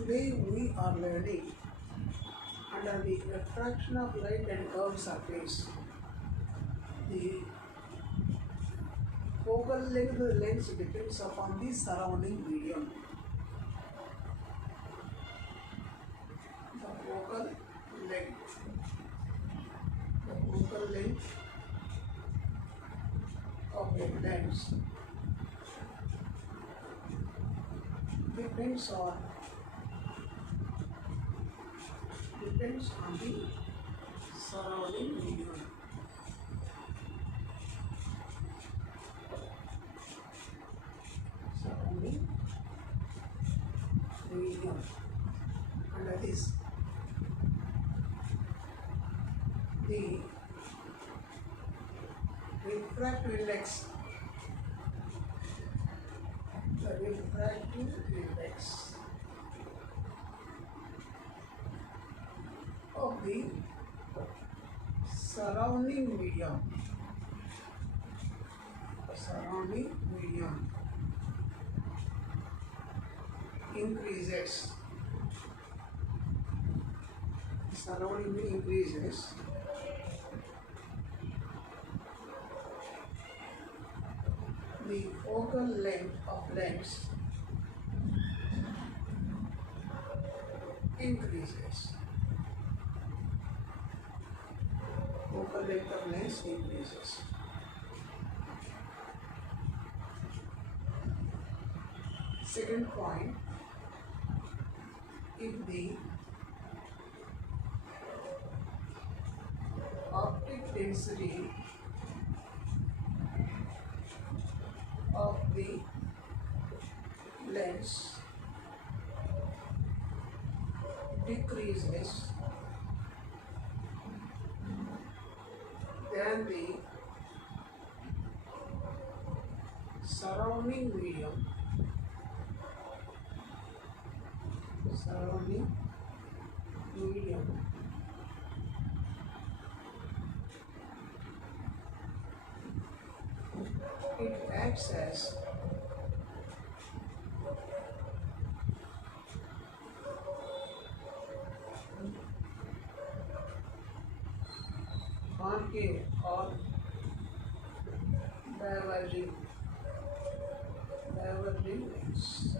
Today we are learning under the refraction of light and curved surface. The focal length of the lens depends upon the surrounding medium. The focal length. The focal length of the lens depends on the surrounding medium. Surrounding medium. Under this, the refractive index. The refractive index of the surrounding medium increases. Surrounding medium increases. The focal length of lens increases. Focal length of lens increases. Second point, if the optic density of the lens decreases, then the surrounding medium it acts as concave or diverging lens.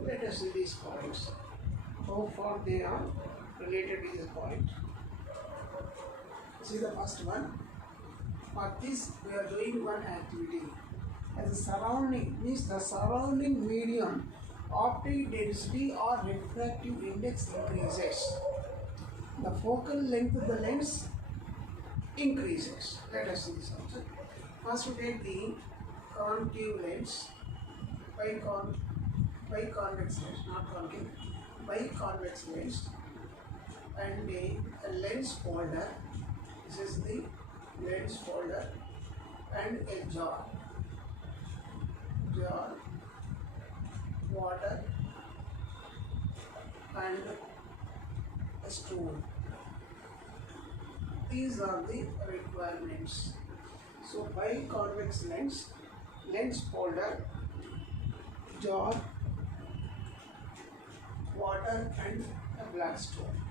Let us see these points. How far they are related to this point. See the first one. For this, we are doing one activity. As a surrounding means the surrounding medium optic density or refractive index increases. The focal length of the lens increases. Let us see this also. First, we take the concave lens, biconvex lens, not concave, biconvex lens, and a lens holder. This is the lens holder, and a jar, water, and a stool. These are the requirements. So biconvex lens holder, jar, water, and a black stone.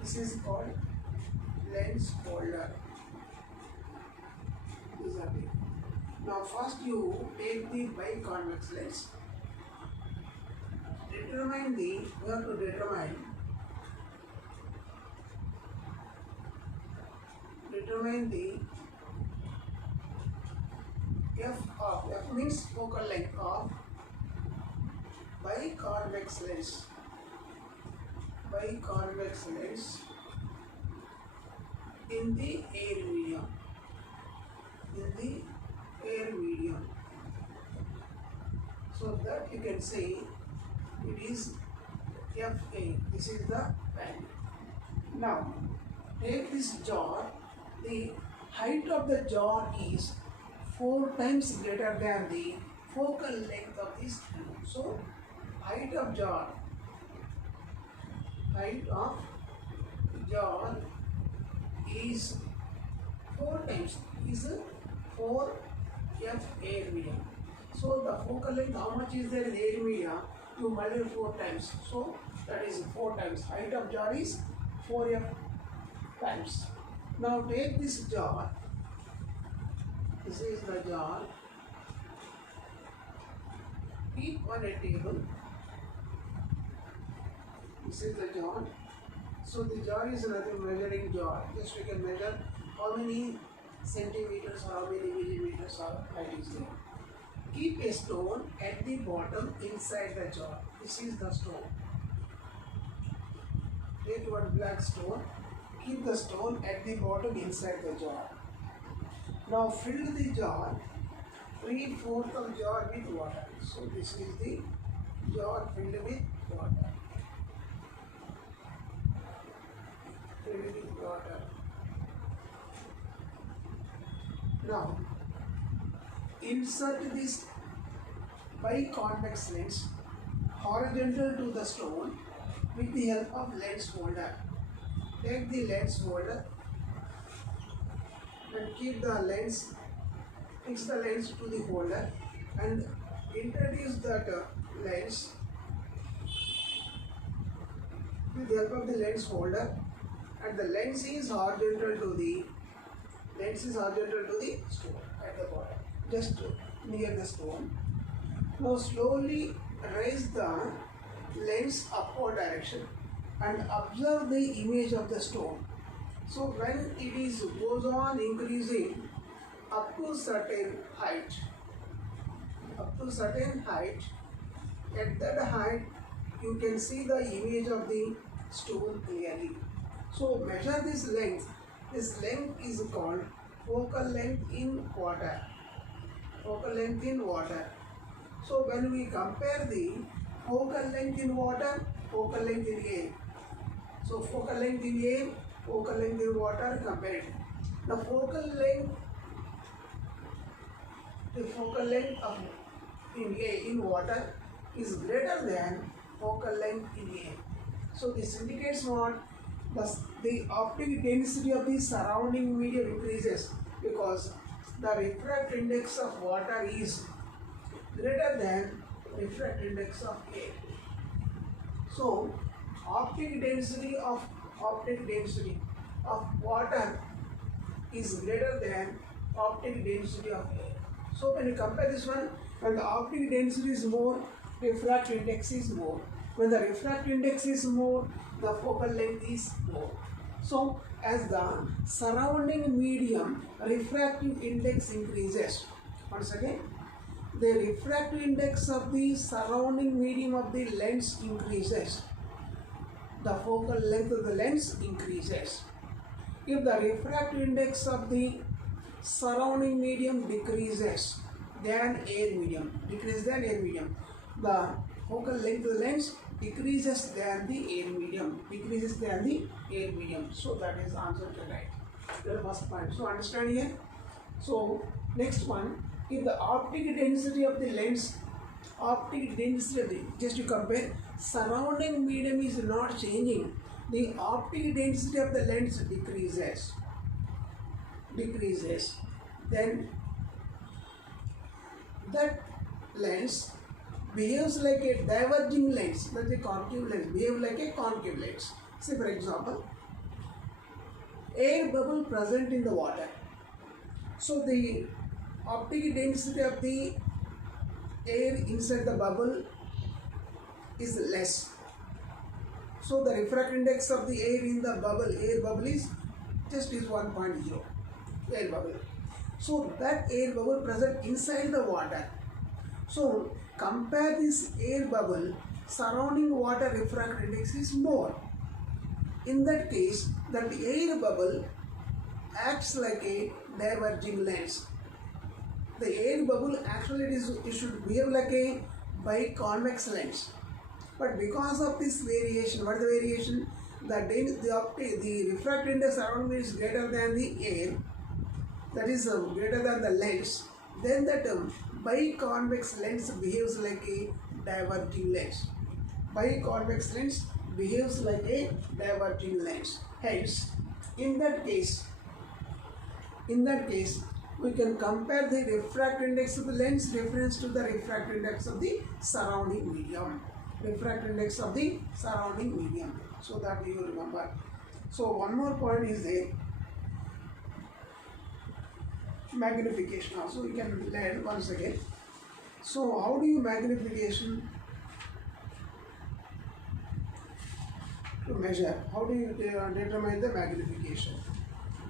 This is called lens holder. These are the. Now first you take the biconvex lens. We have to determine the f means focal length of biconvex lens. In the air medium. So that you can say it is FA. This is the band. Now take this jar. The height of the jar is 4 times greater than the focal length of this tube. So height of jar is 4 times, is 4 F air medium. So the focal length, how much is there in air media? you multiply 4 times. So that is 4 times. Height of jar is 4f times. Now take this jar. This is the jar. Keep on a table. This is the jar. So the jar is nothing measuring jar. Just we can measure how many centimeters or how many millimeters or height is there. Keep a stone at the bottom inside the jar. This is the stone. Take one black stone. Keep the stone at the bottom inside the jar. Now fill the jar, 3/4 of jar with water. So this is the jar filled with water. Filled with water. Now insert this biconvex lens horizontal to the stone with the help of lens holder. Take the lens holder and keep the lens, fix the lens to the holder and introduce that lens with the help of the lens holder, and the lens is horizontal to the stone at the bottom, just near the stone. Now slowly raise the lens upward direction and observe the image of the stone. So when it goes on increasing up to certain height, at that height you can see the image of the stone clearly. So measure this length. This length is called focal length in water. Focal length in water. So when we compare the focal length in water, focal length in air. So focal length in air, focal length in water compared. The focal length of in water is greater than focal length in air. So this indicates what? The optic density of the surrounding medium increases because the refractive index of water is greater than refractive index of air. So optic density of water is greater than optic density of air. So when you compare this one, when the optic density is more, refractive index is more. When the refractive index is more, the focal length is more. So as the surrounding medium refractive index increases, once again, the refractive index of the surrounding medium of the lens increases, the focal length of the lens increases. If the refractive index of the surrounding medium decreases than air medium, the focal length of the lens decreases than the air medium, So that is answer to right. The first point. So understand here. So next one, if the optic density of the lens, just to compare, surrounding medium is not changing, the optic density of the lens decreases, then that lens behaves like a diverging lens, that's a concave lens, behave like a concave lens. Say for example, air bubble present in the water. So the optic density of the air inside the bubble is less. So the refractive index of the air in the air bubble is 1.0, air bubble. So that air bubble present inside the water. So compare this air bubble, surrounding water refractive index is more. In that case, that air bubble acts like a diverging lens. The air bubble actually it should behave like a biconvex lens. But because of this variation, what is the variation? The refractive index around me is greater than the air, that is greater than the lens. Then that biconvex lens behaves like a diverging lens. Biconvex lens behaves like a diverging lens. Hence, in that case, we can compare the refractive index of the lens reference to the refractive index of the surrounding medium. refractive index of the surrounding medium. So that you remember. So one more point is the magnification. Also you can learn once again. So how do you magnification to measure? How do you determine the magnification?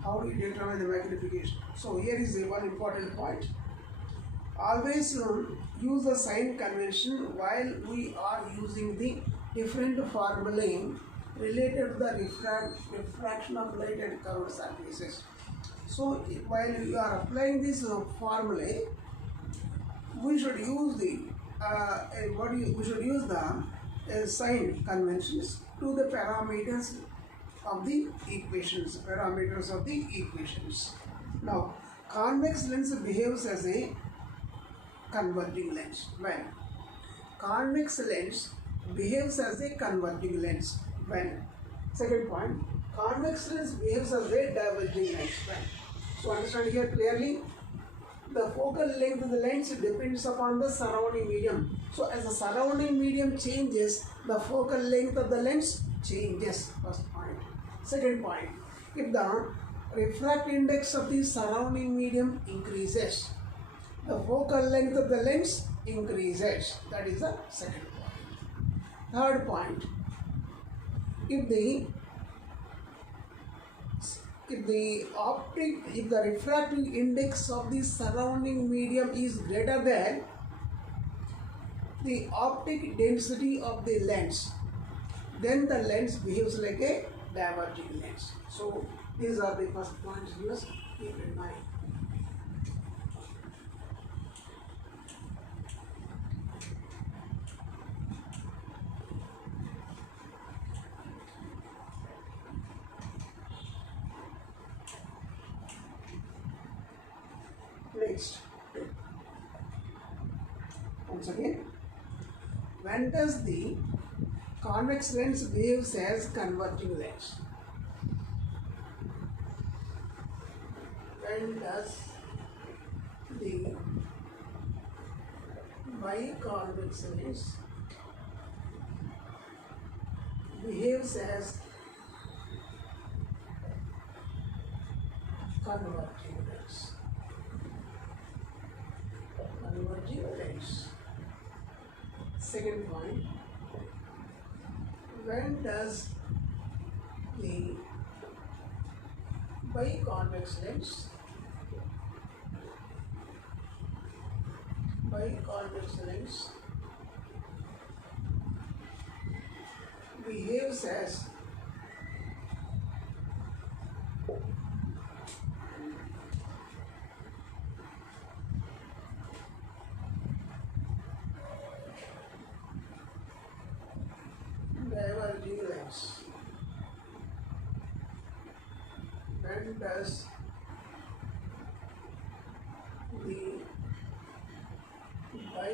How do you determine the magnification? So here is the one important point. Always use the sign convention while we are using the different formulae related to the refraction of light and curved surfaces. So while you are applying this formulae, we should use the sign conventions to the parameters of the equations. Now, convex lens behaves as a converging lens. When convex lens behaves as a converging lens. When second point, convex lens behaves as a diverging lens. When so understand here clearly. The focal length of the lens depends upon the surrounding medium. So as the surrounding medium changes, the focal length of the lens changes. First point. Second point, if the refractive index of the surrounding medium increases, the focal length of the lens increases. That is the second point. Third point, if the refractive index of the surrounding medium is greater than the optic density of the lens, then the lens behaves like a diverging lens. So these are the first points you must keep in mind. Next, once again, when does the convex lens behaves as converging lens? When does the biconvex lens behaves as converging lens? Converging lens. Second point, when does the biconvex lens behaves as diverging lens? When does the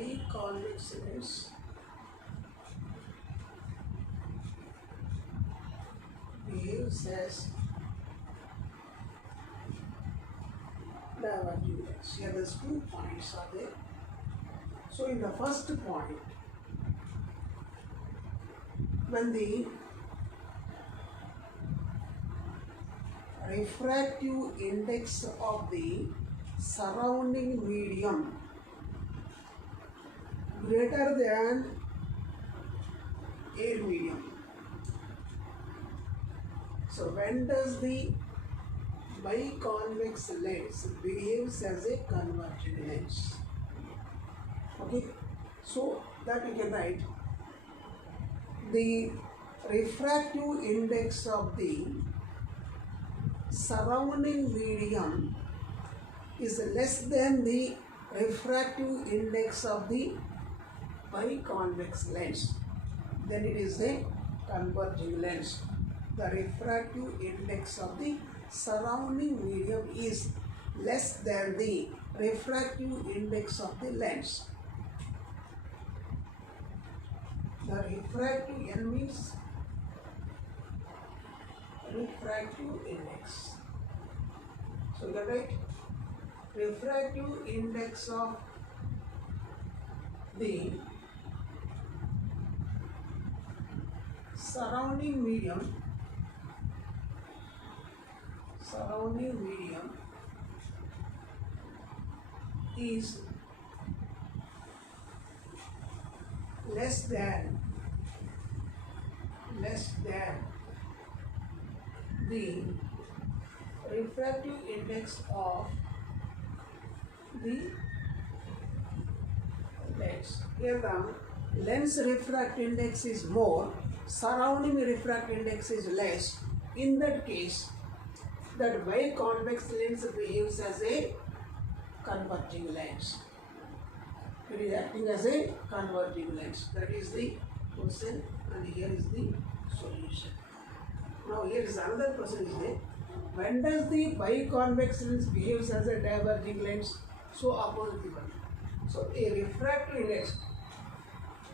biconvex lens behaves as diverging lens? Here there's 2 points are there. So in the first point, when the refractive index of the surrounding medium greater than air medium. So when does the biconvex lens behaves as a converging lens? Okay, so that we can write the refractive index of the surrounding medium is less than the refractive index of the biconvex lens, then it is a converging lens. The refractive index of the surrounding medium is less than the refractive index of the lens. The refractive N means refractive index. So the right refractive index of the surrounding medium is less than the refractive index of the lens. Here the lens refractive index is more, surrounding refractive index is less. In that case, that biconvex lens behaves as a converging lens. It is acting as a converging lens. That is the question, and here is the solution. Now here is another question is there. When does the biconvex lens behaves as a diverging lens? So opposite the one. So a refractive index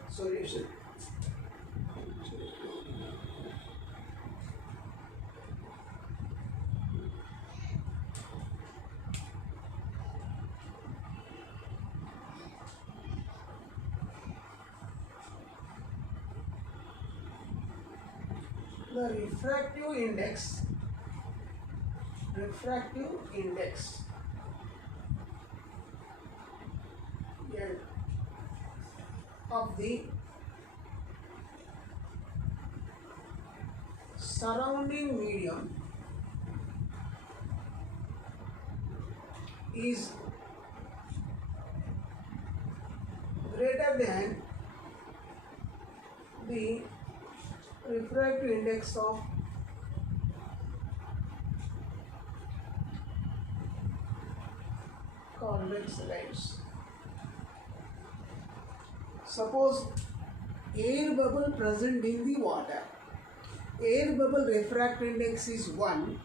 solution. The refractive index of the surrounding medium is greater than the refractive index of convex lens. Suppose air bubble present in the water. Air bubble refractive index is 1.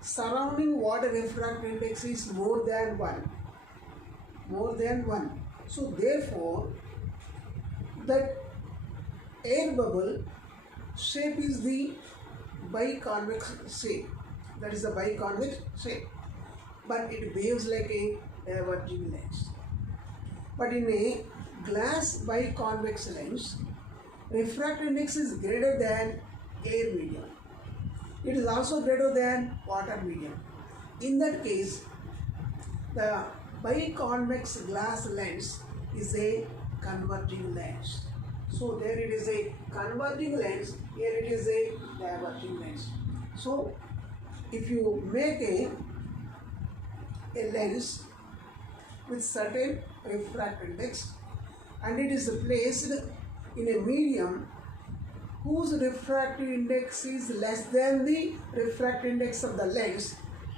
Surrounding water refractive index is more than 1. So therefore, that air bubble shape is the biconvex shape. That is the biconvex shape. But it behaves like a diverging lens. But in a glass biconvex lens, refractive index is greater than air medium. It is also greater than water medium. In that case, the biconvex glass lens is a converging lens. So there it is a converging lens, here it is a diverging lens. So if you make a lens with certain refractive index and it is placed in a medium whose refractive index is less than the refractive index of the lens,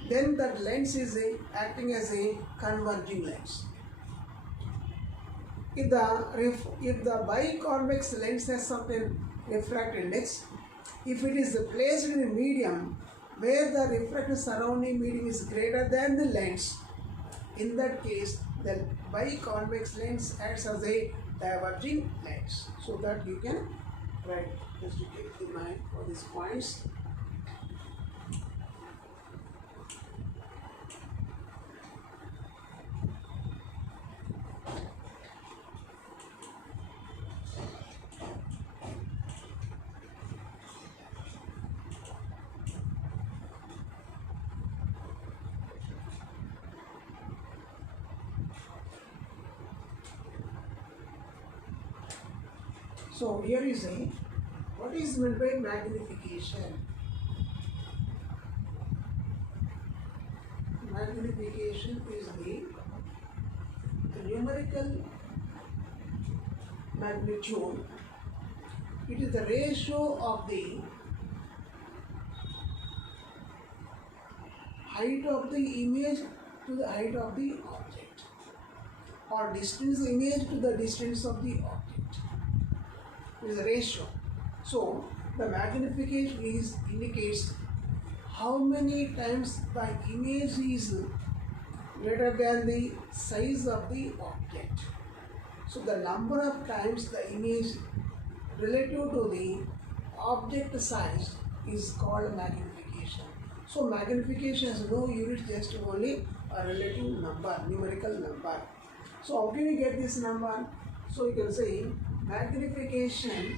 then that lens is acting as a converging lens. If the biconvex lens has certain refractive index, if it is placed in a medium where the refractive surrounding medium is greater than the lens, in that case the biconvex lens acts as a diverging lens. So that you can write, just to keep in mind for these points. So here is a, what is meant by magnification? Magnification is the numerical magnitude. It is the ratio of the height of the image to the height of the object, or distance image to the distance of the object. Is a ratio. So the magnification indicates how many times the image is greater than the size of the object. So the number of times the image relative to the object size is called magnification. So magnification has no unit, just only a relative number, numerical number. So how can we get this number? So you can say magnification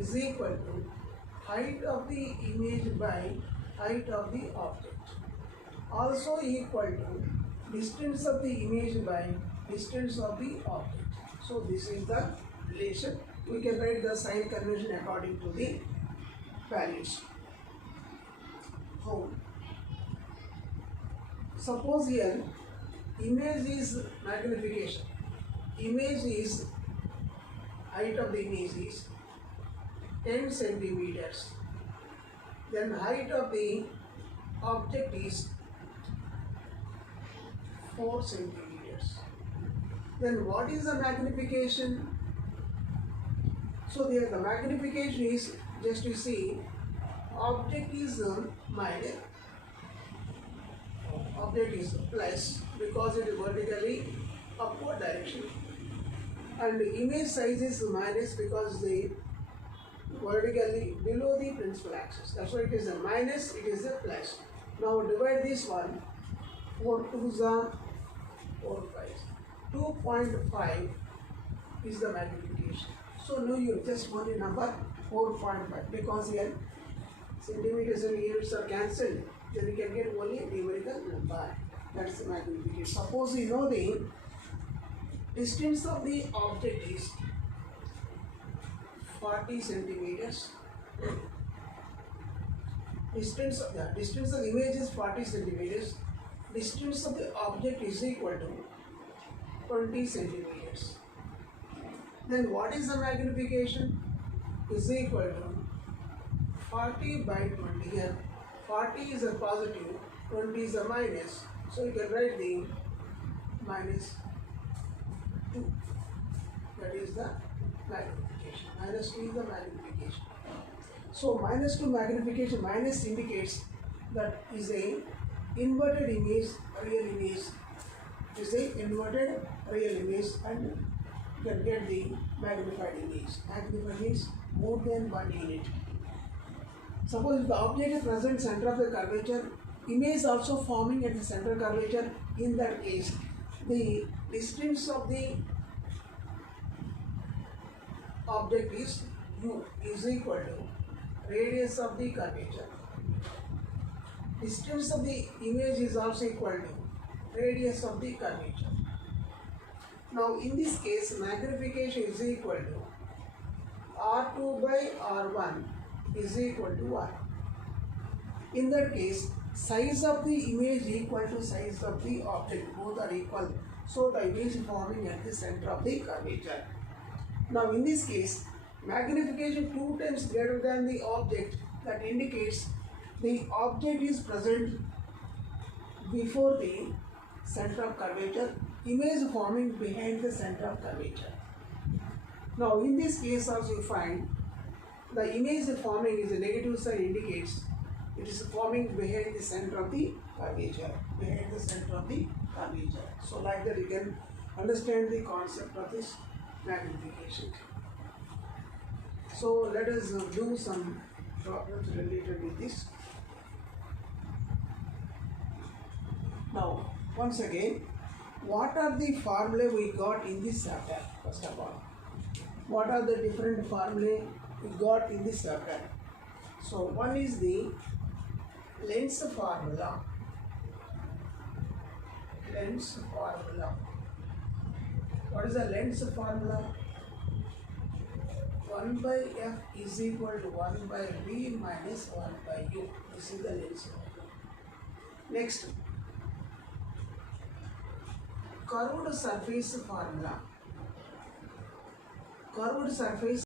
is equal to height of the image by height of the object, also equal to distance of the image by distance of the object. So this is the relation. We can write the sign convention according to the values. So suppose here image is magnification. Image is height of the image is 10 centimeters. Then height of the object is 4 centimeters. Then what is the magnification? So there the magnification is, just you see, object is minus, object is plus because it is vertically upward direction, and the image size is minus because the vertically below the principal axis. That's why it is a minus, it is a plus. Now divide this one, 4 2s are 4 5s. 2.5 is the magnification. So now you just want a number 4.5 because here centimeters and units are cancelled. Then you can get only numerical number. That's the magnification. Suppose you know the distance of the object is 40 centimeters. Distance of the image is 40 centimeters. Distance of the object is equal to 20 centimeters. Then what is the magnification? Is equal to 40 by 20. Here 40 is a positive, 20 is a minus. So you can write the minus 2. That is the magnification. Minus 2 is the magnification. So minus 2 magnification, minus indicates that is a inverted image, real image. Is a inverted real image, and you can get the magnified image. Magnified means more than 1 unit. Suppose if the object is present center of the curvature, image also forming at the center curvature. In that case, the distance of the object is u is equal to radius of the curvature. Distance of the image is also equal to radius of the curvature. Now in this case, magnification is equal to R2 by R1 is equal to 1. In that case, size of the image equal to size of the object, both are equal. So the image forming at the center of the curvature. Now in this case, magnification 2 times greater than the object, that indicates the object is present before the center of curvature, image forming behind the center of curvature. Now in this case also you find the image forming is a negative sign, indicates it is forming behind the center of the curvature, behind the center of the curvature. So like that you can understand the concept of this magnification. So let us do some problems related with this. Now once again, what are the formulae we got in this chapter? First of all, what are the different formulae we got in this chapter? So one is the lens formula. Lens formula. What is the lens formula? 1 by f is equal to 1 by v minus 1 by u. This is the lens formula. Next, curved surface formula. Curved surface